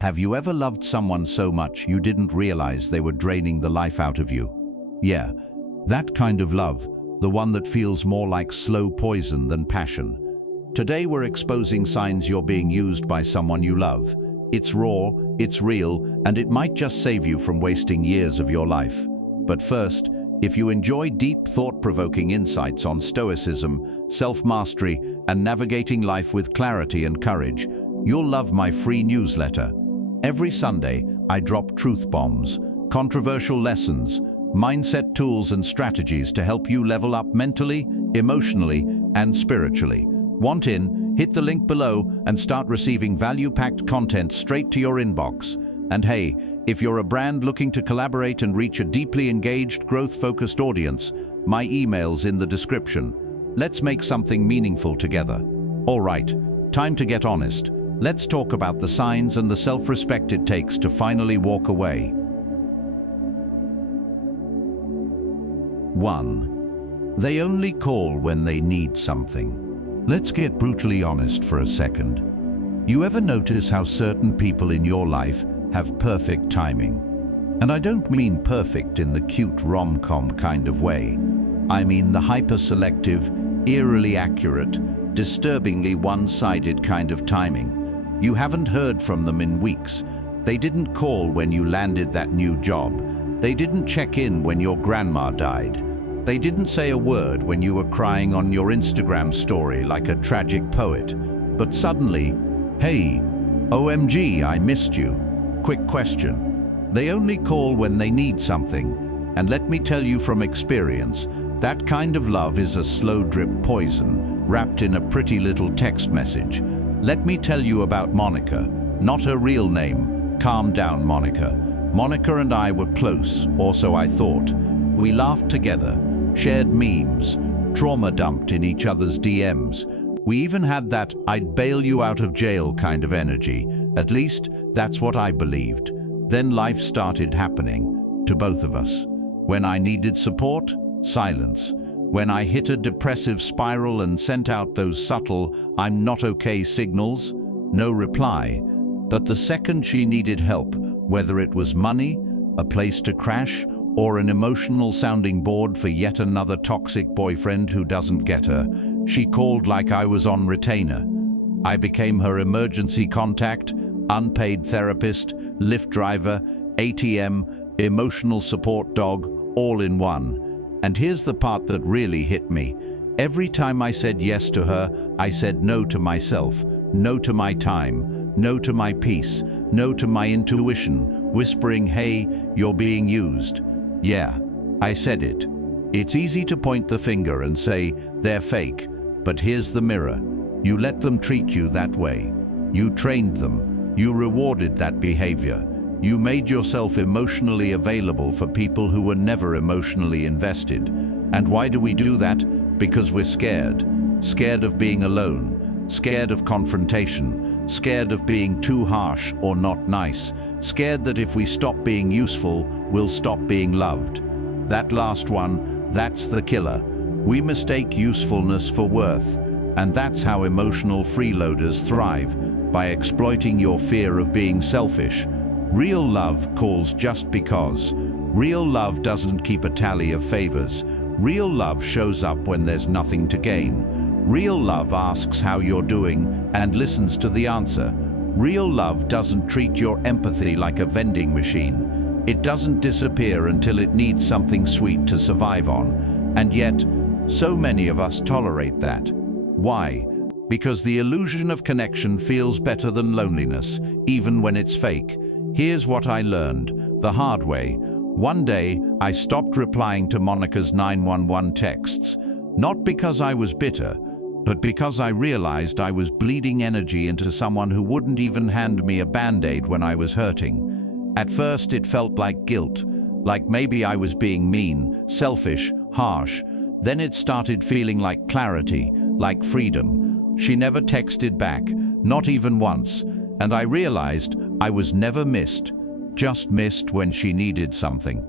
Have you ever loved someone so much you didn't realize they were draining the life out of you? Yeah, that kind of love, the one that feels more like slow poison than passion. Today we're exposing signs you're being used by someone you love. It's raw, it's real, and it might just save you from wasting years of your life. But first, if you enjoy deep, thought-provoking insights on stoicism, self-mastery, and navigating life with clarity and courage, you'll love my free newsletter. Every Sunday, I drop truth bombs, controversial lessons, mindset tools and strategies to help you level up mentally, emotionally, and spiritually. Want in? Hit the link below and start receiving value-packed content straight to your inbox. And hey, if you're a brand looking to collaborate and reach a deeply engaged, growth-focused audience, my email's in the description. Let's make something meaningful together. All right, time to get honest. Let's talk about the signs and the self-respect it takes to finally walk away. 1. They only call when they need something. Let's get brutally honest for a second. You ever notice how certain people in your life have perfect timing? And I don't mean perfect in the cute rom-com kind of way. I mean the hyper-selective, eerily accurate, disturbingly one-sided kind of timing. You haven't heard from them in weeks. They didn't call when you landed that new job. They didn't check in when your grandma died. They didn't say a word when you were crying on your Instagram story like a tragic poet. But suddenly, hey, OMG, I missed you. Quick question. They only call when they need something. And let me tell you from experience, that kind of love is a slow drip poison wrapped in a pretty little text message. Let me tell you about Monica, not her real name. Calm down, Monica. Monica and I were close, or so I thought. We laughed together, shared memes, trauma dumped in each other's DMs. We even had that I'd bail you out of jail kind of energy. At least, that's what I believed. Then life started happening to both of us. When I needed support, silence. When I hit a depressive spiral and sent out those subtle, I'm not okay signals, no reply. But the second she needed help, whether it was money, a place to crash, or an emotional sounding board for yet another toxic boyfriend who doesn't get her, she called like I was on retainer. I became her emergency contact, unpaid therapist, Lyft driver, ATM, emotional support dog, all in one. And here's the part that really hit me. Every time I said yes to her, I said no to myself, no to my time, no to my peace, no to my intuition, whispering, hey, you're being used. Yeah, I said it. It's easy to point the finger and say, they're fake, but here's the mirror. You let them treat you that way. You trained them. You rewarded that behavior. You made yourself emotionally available for people who were never emotionally invested. And why do we do that? Because we're scared. Scared of being alone. Scared of confrontation. Scared of being too harsh or not nice. Scared that if we stop being useful, we'll stop being loved. That last one, that's the killer. We mistake usefulness for worth. And that's how emotional freeloaders thrive, by exploiting your fear of being selfish. Real love calls just because. Real love doesn't keep a tally of favors. Real love shows up when there's nothing to gain. Real love asks how you're doing and listens to the answer. Real love doesn't treat your empathy like a vending machine. It doesn't disappear until it needs something sweet to survive on. And yet, so many of us tolerate that. Why? Because the illusion of connection feels better than loneliness, even when it's fake. Here's what I learned, the hard way. One day, I stopped replying to Monica's 911 texts, not because I was bitter, but because I realized I was bleeding energy into someone who wouldn't even hand me a band-aid when I was hurting. At first, it felt like guilt, like maybe I was being mean, selfish, harsh. Then it started feeling like clarity, like freedom. She never texted back, not even once, and I realized I was never missed, just missed when she needed something.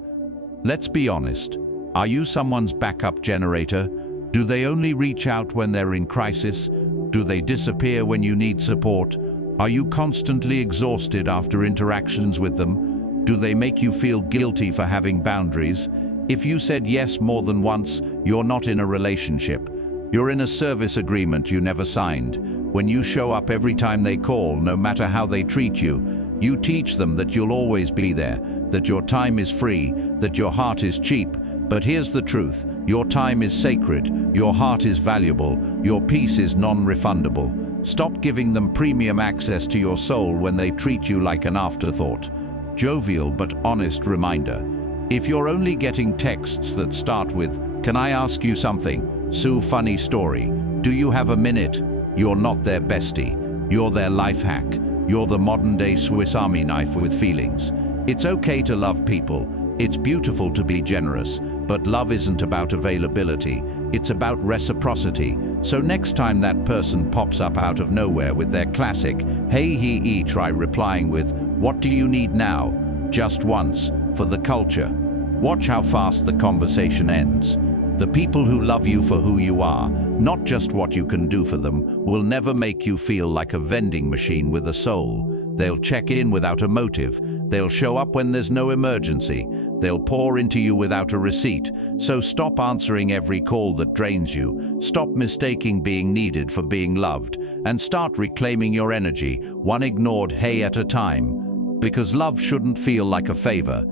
Let's be honest. Are you someone's backup generator? Do they only reach out when they're in crisis? Do they disappear when you need support? Are you constantly exhausted after interactions with them? Do they make you feel guilty for having boundaries? If you said yes more than once, you're not in a relationship. You're in a service agreement you never signed. When you show up every time they call, no matter how they treat you, you teach them that you'll always be there, that your time is free, that your heart is cheap. But here's the truth: your time is sacred, your heart is valuable, your peace is non-refundable. Stop giving them premium access to your soul when they treat you like an afterthought. Jovial but honest reminder. If you're only getting texts that start with, "Can I ask you something? Sue, funny story. Do you have a minute?" You're not their bestie. You're their life hack. You're the modern-day Swiss Army knife with feelings. It's okay to love people. It's beautiful to be generous. But love isn't about availability. It's about reciprocity. So next time that person pops up out of nowhere with their classic, "Hey he," try replying with, "What do you need now?" Just once, for the culture. Watch how fast the conversation ends. The people who love you for who you are, not just what you can do for them, will never make you feel like a vending machine with a soul. They'll check in without a motive. They'll show up when there's no emergency. They'll pour into you without a receipt. So stop answering every call that drains you. Stop mistaking being needed for being loved. And start reclaiming your energy, one ignored hey at a time. Because love shouldn't feel like a favor.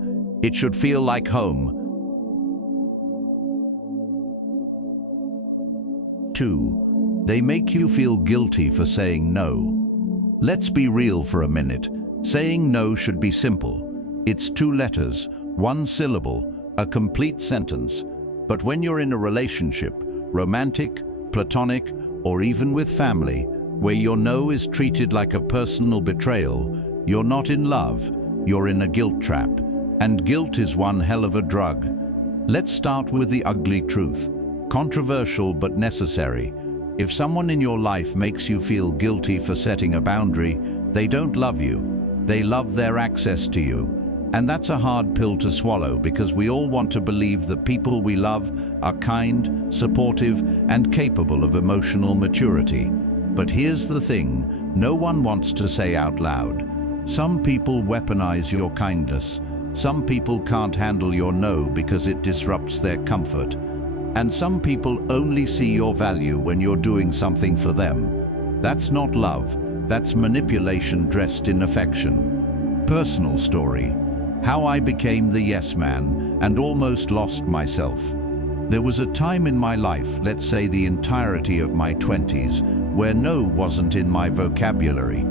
It should feel like home. 2. They make you feel guilty for saying no. Let's be real for a minute. Saying no should be simple. It's 2 letters, 1 syllable, a complete sentence. But when you're in a relationship, romantic, platonic, or even with family, where your no is treated like a personal betrayal, you're not in love, you're in a guilt trap. And guilt is one hell of a drug. Let's start with the ugly truth. Controversial but necessary. If someone in your life makes you feel guilty for setting a boundary, they don't love you. They love their access to you. And that's a hard pill to swallow, because we all want to believe that people we love are kind, supportive, and capable of emotional maturity. But here's the thing, no one wants to say out loud. Some people weaponize your kindness. Some people can't handle your no because it disrupts their comfort. And some people only see your value when you're doing something for them. That's not love, that's manipulation dressed in affection. Personal story. How I became the yes man and almost lost myself. There was a time in my life, let's say the entirety of my 20s, where no wasn't in my vocabulary.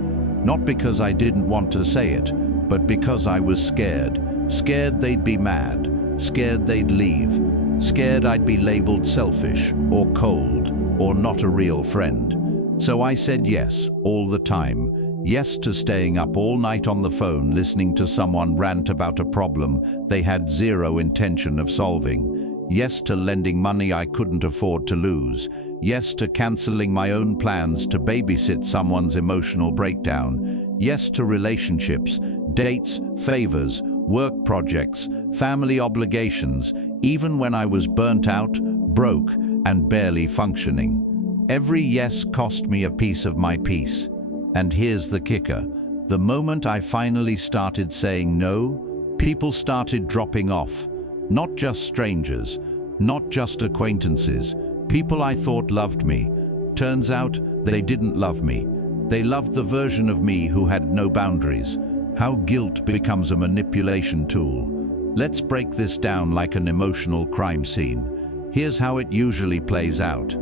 Not because I didn't want to say it, but because I was scared. Scared they'd be mad, scared they'd leave, scared I'd be labeled selfish or cold or not a real friend. So I said yes all the time. Yes to staying up all night on the phone listening to someone rant about a problem they had zero intention of solving. Yes to lending money I couldn't afford to lose. Yes to canceling my own plans to babysit someone's emotional breakdown. Yes to relationships, dates, favors, work projects, family obligations, even when I was burnt out, broke, and barely functioning. Every yes cost me a piece of my peace. And here's the kicker. The moment I finally started saying no, people started dropping off. Not just strangers, not just acquaintances, people I thought loved me. Turns out they didn't love me. They loved the version of me who had no boundaries. How guilt becomes a manipulation tool. Let's break this down like an emotional crime scene. Here's how it usually plays out.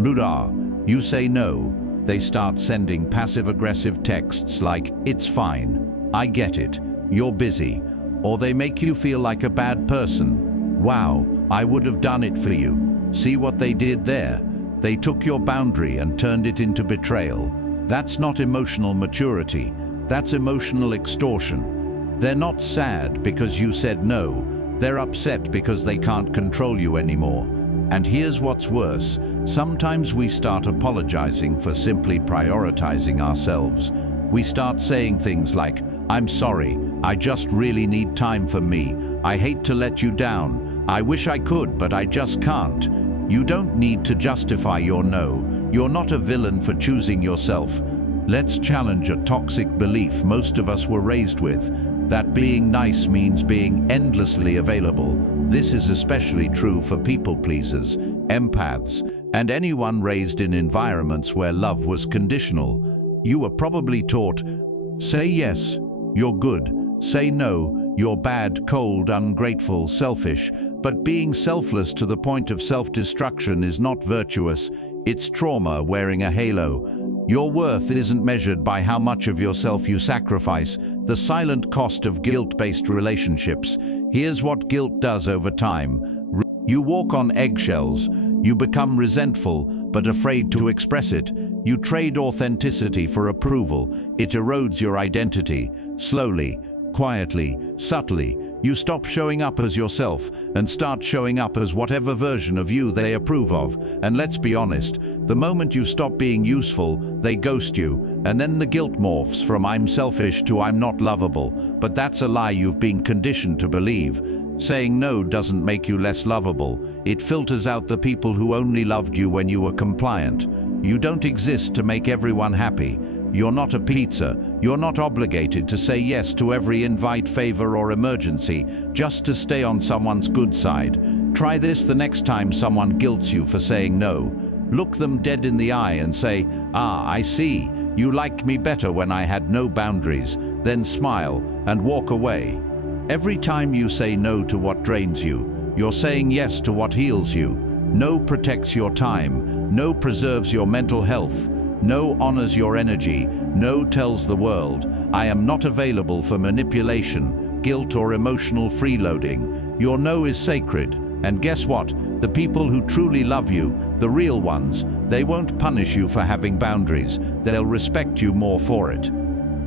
Rudar, you say no. They start sending passive-aggressive texts like, "It's fine, I get it, you're busy." Or they make you feel like a bad person. "Wow, I would have done it for you. See what they did there? They took your boundary and turned it into betrayal." That's not emotional maturity. That's emotional extortion. They're not sad because you said no. They're upset because they can't control you anymore. And here's what's worse. Sometimes we start apologizing for simply prioritizing ourselves. We start saying things like, "I'm sorry, I just really need time for me. I hate to let you down. I wish I could, but I just can't." You don't need to justify your no. You're not a villain for choosing yourself. Let's challenge a toxic belief most of us were raised with, that being nice means being endlessly available. This is especially true for people pleasers, empaths, and anyone raised in environments where love was conditional. You were probably taught, say yes, you're good, say no, you're bad, cold, ungrateful, selfish. But being selfless to the point of self-destruction is not virtuous, it's trauma wearing a halo. Your worth isn't measured by how much of yourself you sacrifice, the silent cost of guilt-based relationships. Here's what guilt does over time. You walk on eggshells, you become resentful, but afraid to express it. You trade authenticity for approval. It erodes your identity. Slowly, quietly, subtly, you stop showing up as yourself and start showing up as whatever version of you they approve of. And let's be honest, the moment you stop being useful, they ghost you, and then the guilt morphs from I'm selfish to I'm not lovable. But that's a lie you've been conditioned to believe. Saying no doesn't make you less lovable. It filters out the people who only loved you when you were compliant. You don't exist to make everyone happy. You're not a pizza. You're not obligated to say yes to every invite, favor, or emergency just to stay on someone's good side. Try this the next time someone guilts you for saying no. Look them dead in the eye and say, "Ah, I see. You liked me better when I had no boundaries." Then smile and walk away. Every time you say no to what drains you, you're saying yes to what heals you. No protects your time. No preserves your mental health. No honors your energy. No tells the world, I am not available for manipulation, guilt, or emotional freeloading. Your no is sacred. And guess what? The people who truly love you, the real ones, they won't punish you for having boundaries. They'll respect you more for it.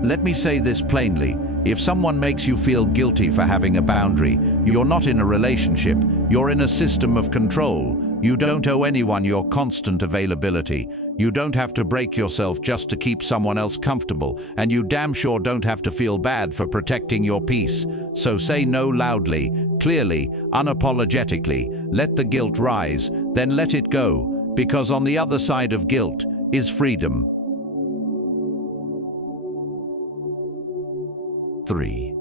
Let me say this plainly. If someone makes you feel guilty for having a boundary, you're not in a relationship. You're in a system of control. You don't owe anyone your constant availability. You don't have to break yourself just to keep someone else comfortable, and you damn sure don't have to feel bad for protecting your peace. So say no loudly, clearly, unapologetically. Let the guilt rise, then let it go, because on the other side of guilt is freedom. 3.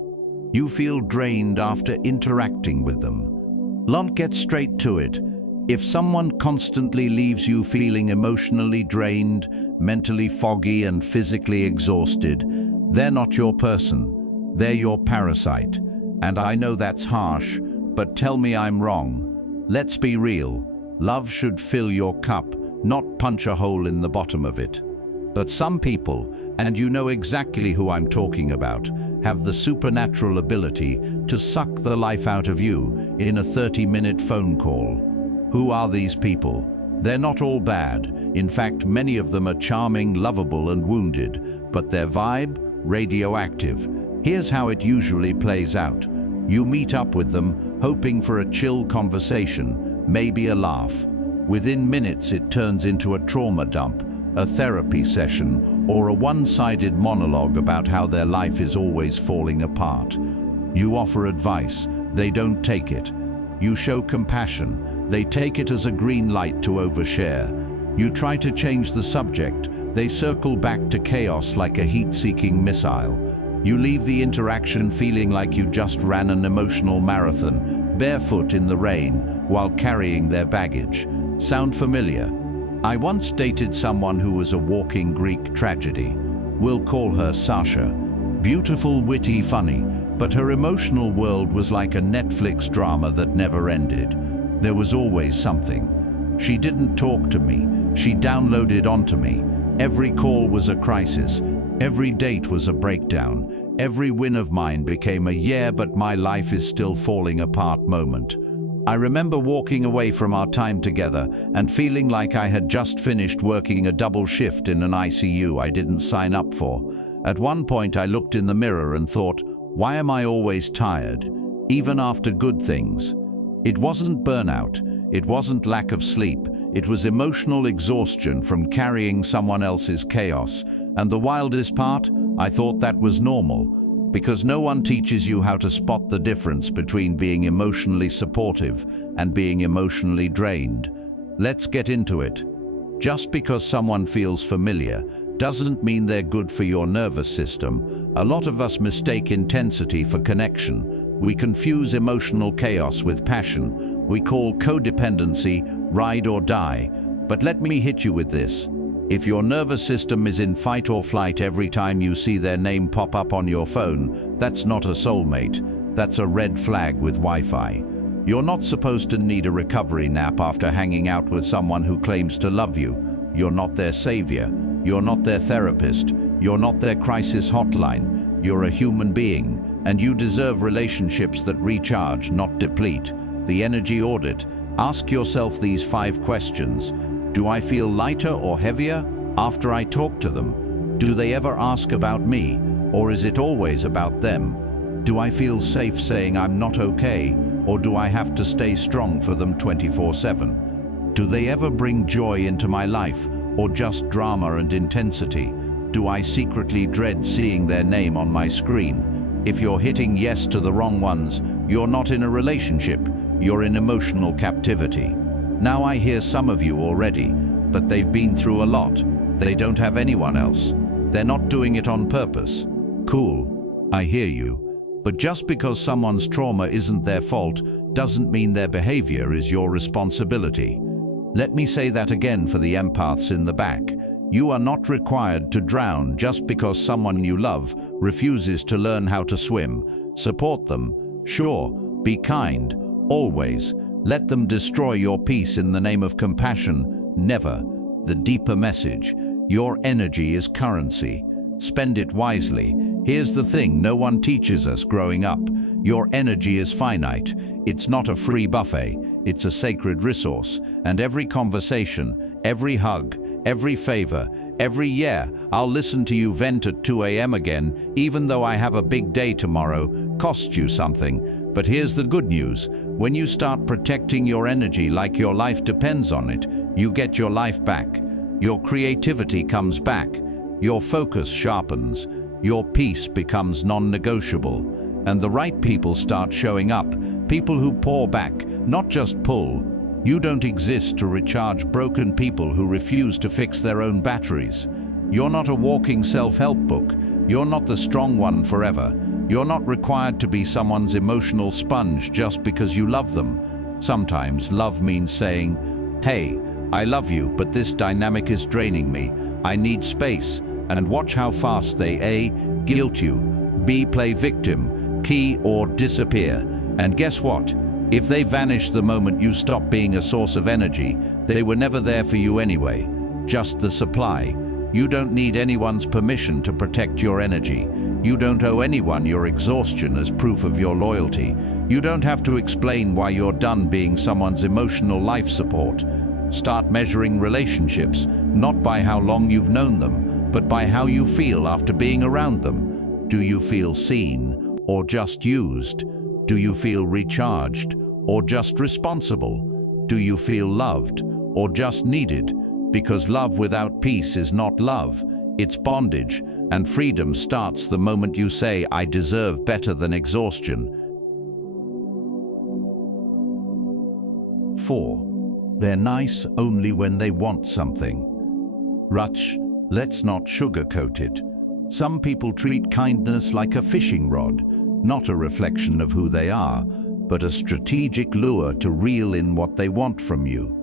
You feel drained after interacting with them. Let's get straight to it. If someone constantly leaves you feeling emotionally drained, mentally foggy, and physically exhausted, they're not your person. They're your parasite. And I know that's harsh, but tell me I'm wrong. Let's be real. Love should fill your cup, not punch a hole in the bottom of it. But some people, and you know exactly who I'm talking about, have the supernatural ability to suck the life out of you in a 30-minute phone call. Who are these people? They're not all bad. In fact, many of them are charming, lovable, and wounded, but their vibe, radioactive. Here's how it usually plays out. You meet up with them, hoping for a chill conversation, maybe a laugh. Within minutes, it turns into a trauma dump, a therapy session, or a one-sided monologue about how their life is always falling apart. You offer advice, they don't take it. You show compassion, they take it as a green light to overshare. You try to change the subject, they circle back to chaos like a heat-seeking missile. You leave the interaction feeling like you just ran an emotional marathon, barefoot in the rain, while carrying their baggage. Sound familiar? I once dated someone who was a walking Greek tragedy. We'll call her Sasha. Beautiful, witty, funny, but her emotional world was like a Netflix drama that never ended. There was always something. She didn't talk to me. She downloaded onto me. Every call was a crisis. Every date was a breakdown. Every win of mine became a "yeah, but my life is still falling apart" moment. I remember walking away from our time together and feeling like I had just finished working a double shift in an ICU I didn't sign up for. At one point I looked in the mirror and thought, why am I always tired, even after good things? It wasn't burnout, it wasn't lack of sleep, it was emotional exhaustion from carrying someone else's chaos. And the wildest part, I thought that was normal. Because no one teaches you how to spot the difference between being emotionally supportive and being emotionally drained. Let's get into it. Just because someone feels familiar doesn't mean they're good for your nervous system. A lot of us mistake intensity for connection. We confuse emotional chaos with passion. We call codependency ride or die. But let me hit you with this. If your nervous system is in fight or flight every time you see their name pop up on your phone, that's not a soulmate. That's a red flag with Wi-Fi. You're not supposed to need a recovery nap after hanging out with someone who claims to love you. You're not their savior. You're not their therapist. You're not their crisis hotline. You're a human being, and you deserve relationships that recharge, not deplete. The energy audit. Ask yourself these 5 questions. Do I feel lighter or heavier after I talk to them? Do they ever ask about me, or is it always about them? Do I feel safe saying I'm not okay, or do I have to stay strong for them 24/7? Do they ever bring joy into my life, or just drama and intensity? Do I secretly dread seeing their name on my screen? If you're hitting yes to the wrong ones, you're not in a relationship, you're in emotional captivity. Now I hear some of you already, but they've been through a lot. They don't have anyone else. They're not doing it on purpose. Cool, I hear you. But just because someone's trauma isn't their fault, doesn't mean their behavior is your responsibility. Let me say that again for the empaths in the back. You are not required to drown just because someone you love refuses to learn how to swim. Support them, sure, be kind, always. Let them destroy your peace in the name of compassion, never. The deeper message, your energy is currency. Spend it wisely. Here's the thing no one teaches us growing up. Your energy is finite. It's not a free buffet. It's a sacred resource. And every conversation, every hug, every favor, every "yeah, I'll listen to you vent at 2 a.m. again, even though I have a big day tomorrow," costs you something. But here's the good news. When you start protecting your energy like your life depends on it, you get your life back. Your creativity comes back. Your focus sharpens. Your peace becomes non-negotiable. And the right people start showing up. People who pour back, not just pull. You don't exist to recharge broken people who refuse to fix their own batteries. You're not a walking self-help book. You're not the strong one forever. You're not required to be someone's emotional sponge just because you love them. Sometimes love means saying, "Hey, I love you, but this dynamic is draining me. I need space." And watch how fast they A, guilt you, B, play victim, key, or disappear. And guess what? If they vanish the moment you stop being a source of energy, they were never there for you anyway. Just the supply. You don't need anyone's permission to protect your energy. You don't owe anyone your exhaustion as proof of your loyalty. You don't have to explain why you're done being someone's emotional life support. Start measuring relationships, not by how long you've known them, but by how you feel after being around them. Do you feel seen or just used? Do you feel recharged or just responsible? Do you feel loved or just needed? Because love without peace is not love, it's bondage, and freedom starts the moment you say, "I deserve better than exhaustion." 4. They're nice only when they want something. Rutsch, let's not sugarcoat it. Some people treat kindness like a fishing rod, not a reflection of who they are, but a strategic lure to reel in what they want from you.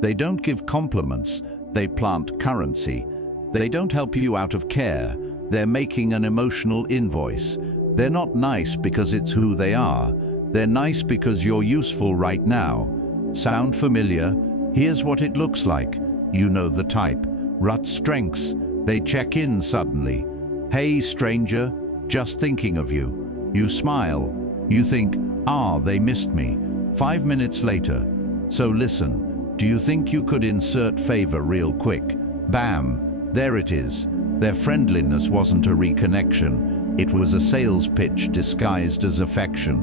They don't give compliments, they plant currency. They don't help you out of care, they're making an emotional invoice. They're not nice because it's who they are, they're nice because you're useful right now. Sound familiar? Here's what it looks like. You know the type. Rut strengths. They check in suddenly. "Hey stranger, just thinking of you." You smile. You think, they missed me. 5 minutes later. So listen, do you think you could insert favor real quick? Bam, there it is. Their friendliness wasn't a reconnection. It was a sales pitch disguised as affection.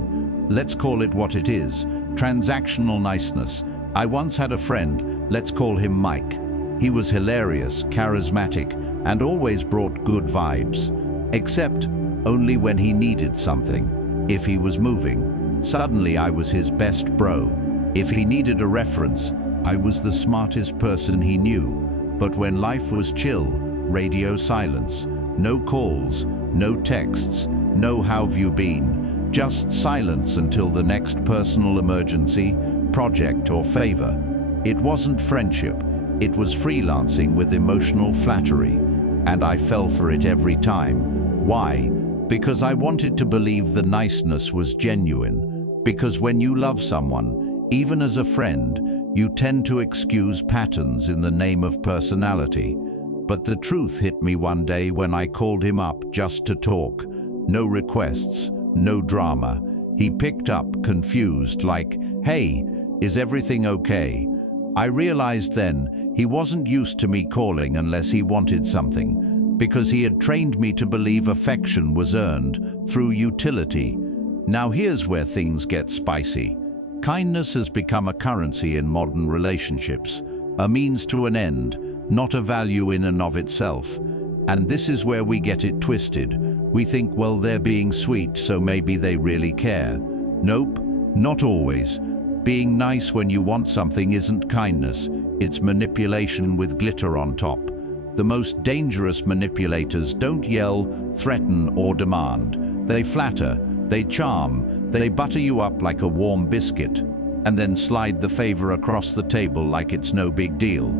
Let's call it what it is. Transactional niceness. I once had a friend, let's call him Mike. He was hilarious, charismatic, and always brought good vibes. Except only when he needed something. If he was moving, suddenly I was his best bro. If he needed a reference, I was the smartest person he knew. But when life was chill, radio silence. No calls, no texts, no how've you been. Just silence until the next personal emergency, project or favor. It wasn't friendship, it was freelancing with emotional flattery. And I fell for it every time. Why? Because I wanted to believe the niceness was genuine. Because when you love someone, even as a friend, you tend to excuse patterns in the name of personality. But the truth hit me one day when I called him up just to talk. No requests, no drama. He picked up, confused, like, "Hey, is everything okay?" I realized then he wasn't used to me calling unless he wanted something, because he had trained me to believe affection was earned through utility. Now here's where things get spicy. Kindness has become a currency in modern relationships, a means to an end, not a value in and of itself. And this is where we get it twisted. We think, well, they're being sweet, so maybe they really care. Nope, not always. Being nice when you want something isn't kindness, it's manipulation with glitter on top. The most dangerous manipulators don't yell, threaten, or demand. They flatter, they charm, they butter you up like a warm biscuit, and then slide the favor across the table like it's no big deal.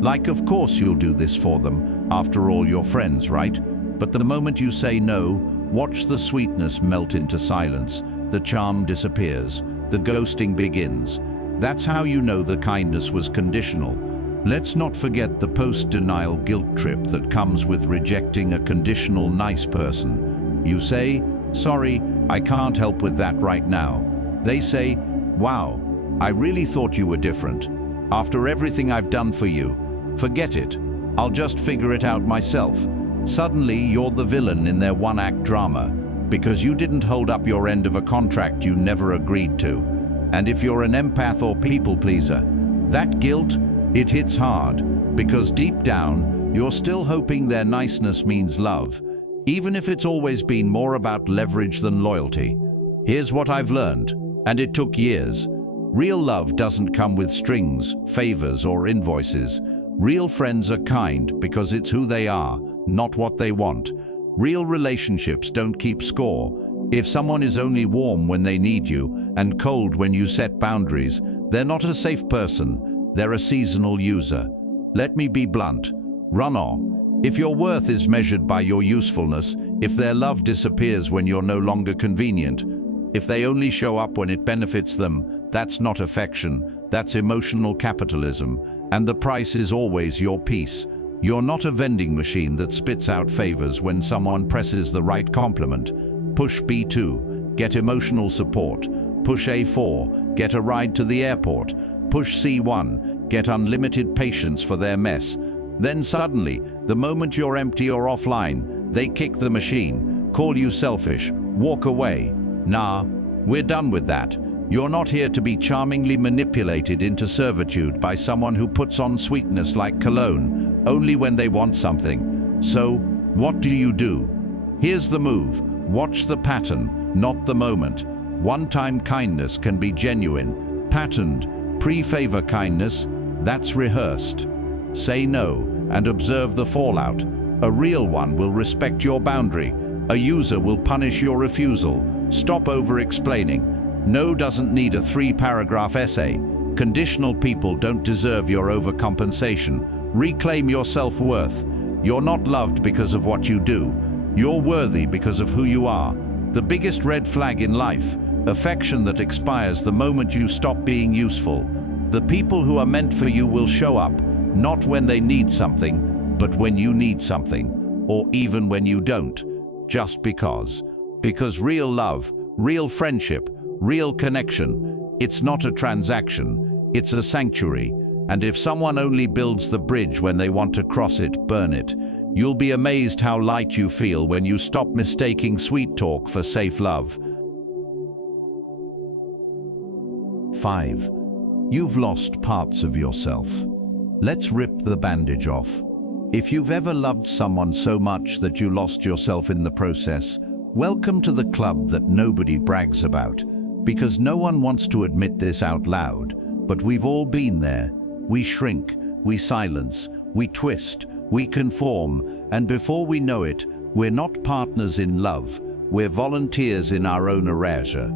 Like, of course you'll do this for them, after all you're friends, right? But the moment you say no, watch the sweetness melt into silence, the charm disappears, the ghosting begins. That's how you know the kindness was conditional. Let's not forget the post-denial guilt trip that comes with rejecting a conditional nice person. You say, "Sorry, I can't help with that right now." They say, "Wow, I really thought you were different. After everything I've done for you, forget it. I'll just figure it out myself." Suddenly, you're the villain in their one-act drama, because you didn't hold up your end of a contract you never agreed to. And if you're an empath or people pleaser, that guilt, it hits hard, because deep down, you're still hoping their niceness means love, even if it's always been more about leverage than loyalty. Here's what I've learned, and it took years. Real love doesn't come with strings, favors, or invoices. Real friends are kind because it's who they are, not what they want. Real relationships don't keep score. If someone is only warm when they need you and cold when you set boundaries, they're not a safe person, they're a seasonal user. Let me be blunt. Run on. If your worth is measured by your usefulness, if their love disappears when you're no longer convenient, if they only show up when it benefits them, that's not affection, that's emotional capitalism, and the price is always your peace. You're not a vending machine that spits out favors when someone presses the right compliment. Push B2, get emotional support. Push A4, get a ride to the airport. Push C1, get unlimited patience for their mess. Then suddenly, the moment you're empty or offline, they kick the machine, call you selfish, walk away. Nah, we're done with that. You're not here to be charmingly manipulated into servitude by someone who puts on sweetness like cologne, only when they want something. So, what do? Here's the move. Watch the pattern, not the moment. One-time kindness can be genuine. Patterned, pre-favor kindness, that's rehearsed. Say no and observe the fallout. A real one will respect your boundary. A user will punish your refusal. Stop over-explaining. No doesn't need a 3-paragraph essay. Conditional people don't deserve your overcompensation. Reclaim your self-worth. You're not loved because of what you do. You're worthy because of who you are. The biggest red flag in life, affection that expires the moment you stop being useful. The people who are meant for you will show up, not when they need something, but when you need something, or even when you don't, just because. Because real love, real friendship, real connection, it's not a transaction, it's a sanctuary. And if someone only builds the bridge when they want to cross it, burn it. You'll be amazed how light you feel when you stop mistaking sweet talk for safe love. 5. You've lost parts of yourself. Let's rip the bandage off. If you've ever loved someone so much that you lost yourself in the process, welcome to the club that nobody brags about. Because no one wants to admit this out loud, but we've all been there. We shrink, we silence, we twist, We conform, and before we know it, we're not partners in love, we're volunteers in our own erasure.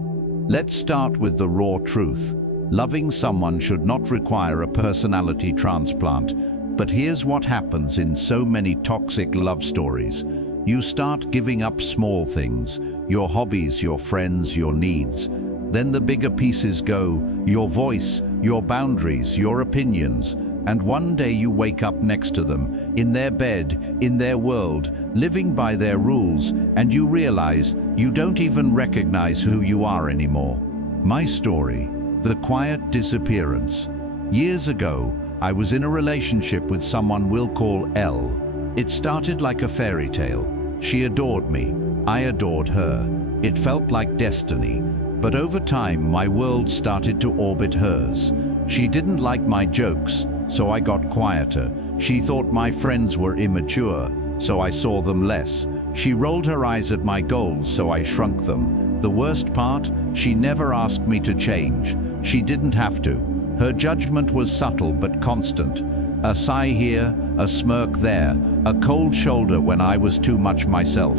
Let's start with the raw truth. Loving someone should not require a personality transplant, but here's what happens in so many toxic love stories. You start giving up small things, your hobbies, your friends, your needs. Then the bigger pieces go, your voice, your boundaries, your opinions, and one day you wake up next to them, in their bed, in their world, living by their rules, and you realize you don't even recognize who you are anymore. My story, the quiet disappearance. Years ago, I was in a relationship with someone we'll call L. It started like a fairy tale. She adored me, I adored her. It felt like destiny. But over time, my world started to orbit hers. She didn't like my jokes, so I got quieter. She thought my friends were immature, so I saw them less. She rolled her eyes at my goals, so I shrunk them. The worst part, she never asked me to change. She didn't have to. Her judgment was subtle but constant. A sigh here, a smirk there, a cold shoulder when I was too much myself.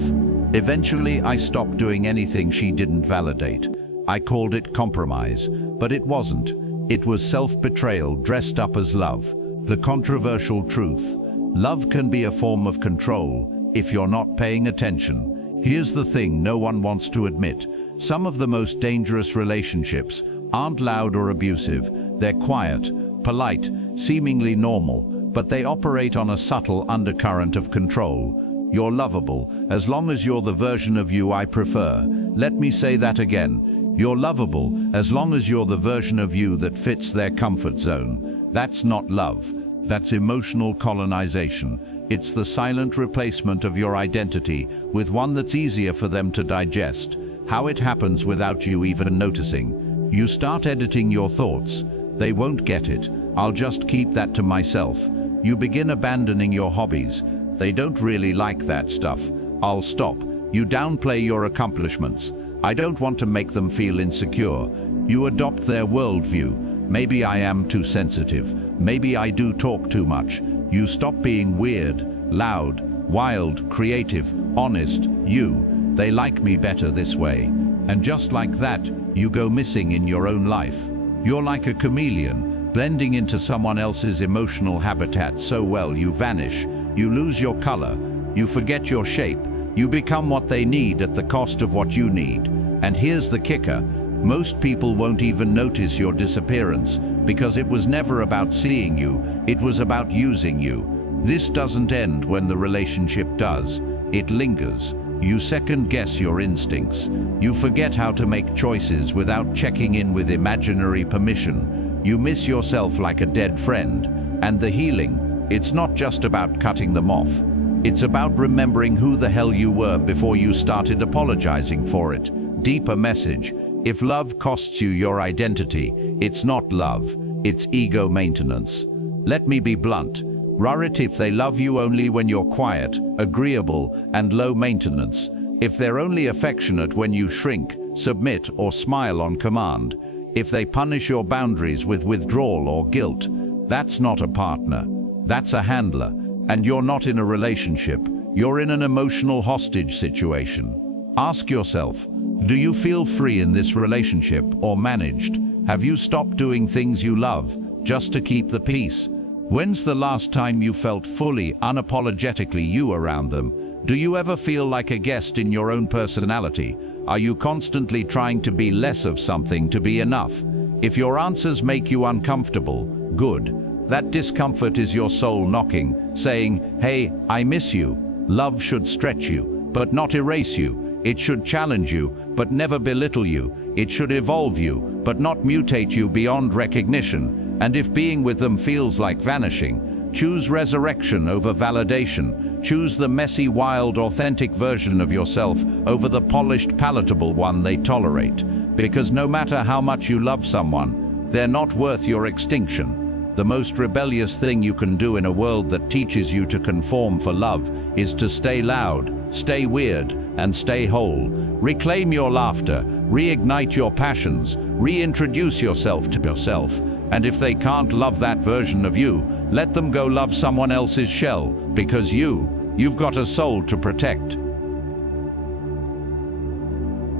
Eventually, I stopped doing anything she didn't validate. I called it compromise, but it wasn't. It was self-betrayal dressed up as love. The controversial truth. Love can be a form of control if you're not paying attention. Here's the thing no one wants to admit. Some of the most dangerous relationships aren't loud or abusive. They're quiet, polite, seemingly normal, but they operate on a subtle undercurrent of control. You're lovable as long as you're the version of you I prefer. Let me say that again. You're lovable as long as you're the version of you that fits their comfort zone. That's not love. That's emotional colonization. It's the silent replacement of your identity with one that's easier for them to digest. How it happens without you even noticing. You start editing your thoughts. They won't get it. I'll just keep that to myself. You begin abandoning your hobbies. They don't really like that stuff. I'll stop. You downplay your accomplishments. I don't want to make them feel insecure. You adopt their worldview. Maybe I am too sensitive. Maybe I do talk too much. You stop being weird, loud, wild, creative, honest. They like me better this way. And just like that, you go missing in your own life. You're like a chameleon, blending into someone else's emotional habitat so well you vanish. You lose your color. You forget your shape. You become what they need at the cost of what you need. And here's the kicker. Most people won't even notice your disappearance because it was never about seeing you, it was about using you. This doesn't end when the relationship does. It lingers. You second-guess your instincts. You forget how to make choices without checking in with imaginary permission. You miss yourself like a dead friend. And the healing, it's not just about cutting them off. It's about remembering who the hell you were before you started apologizing for it. Deeper message. If love costs you your identity, it's not love, it's ego maintenance. Let me be blunt. Rarity if they love you only when you're quiet, agreeable, and low maintenance. If they're only affectionate when you shrink, submit, or smile on command. If they punish your boundaries with withdrawal or guilt, that's not a partner. That's a handler. And you're not in a relationship. You're in an emotional hostage situation. Ask yourself, do you feel free in this relationship or managed? Have you stopped doing things you love just to keep the peace? When's the last time you felt fully, unapologetically you around them? Do you ever feel like a guest in your own personality? Are you constantly trying to be less of something to be enough? If your answers make you uncomfortable, good. That discomfort is your soul knocking, saying, hey, I miss you. Love should stretch you, but not erase you. It should challenge you, but never belittle you. It should evolve you, but not mutate you beyond recognition. And if being with them feels like vanishing, choose resurrection over validation. Choose the messy, wild, authentic version of yourself over the polished, palatable one they tolerate. Because no matter how much you love someone, they're not worth your extinction. The most rebellious thing you can do in a world that teaches you to conform for love is to stay loud, stay weird, and stay whole. Reclaim your laughter, reignite your passions, reintroduce yourself to yourself. And if they can't love that version of you, Let them go love someone else's shell, because you've got a soul to protect.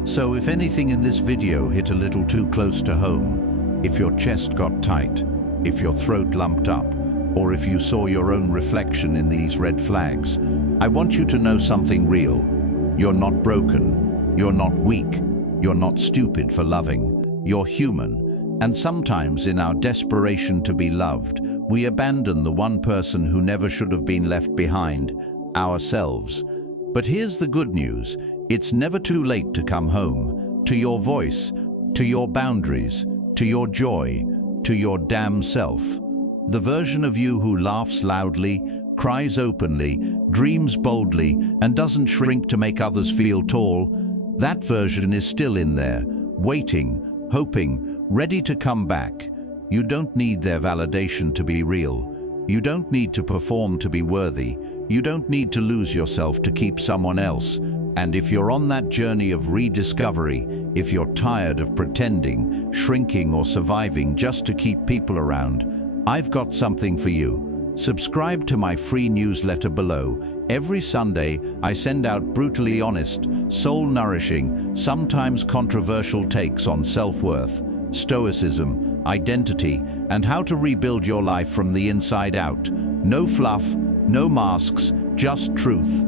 So if anything in this video hit a little too close to home, if your chest got tight, if your throat lumped up, or if you saw your own reflection in these red flags, I want you to know something real. You're not broken, you're not weak, you're not stupid for loving, you're human. And sometimes in our desperation to be loved, we abandon the one person who never should have been left behind, ourselves. But here's the good news, it's never too late to come home, to your voice, to your boundaries, to your joy, to your damn self. The version of you who laughs loudly, cries openly, dreams boldly, and doesn't shrink to make others feel tall, that version is still in there, waiting, hoping, ready to come back. You don't need their validation to be real. You don't need to perform to be worthy. You don't need to lose yourself to keep someone else. And if you're on that journey of rediscovery, if you're tired of pretending, shrinking, or surviving just to keep people around, I've got something for you. Subscribe to my free newsletter below. Every Sunday, I send out brutally honest, soul-nourishing, sometimes controversial takes on self-worth, stoicism, identity, and how to rebuild your life from the inside out. No fluff, no masks, just truth.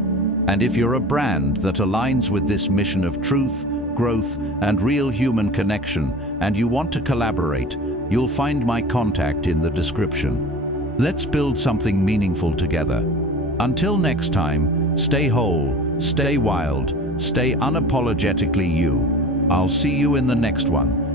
And if you're a brand that aligns with this mission of truth, growth, and real human connection, and you want to collaborate, you'll find my contact in the description. Let's build something meaningful together. Until next time, stay whole, stay wild, stay unapologetically you. I'll see you in the next one.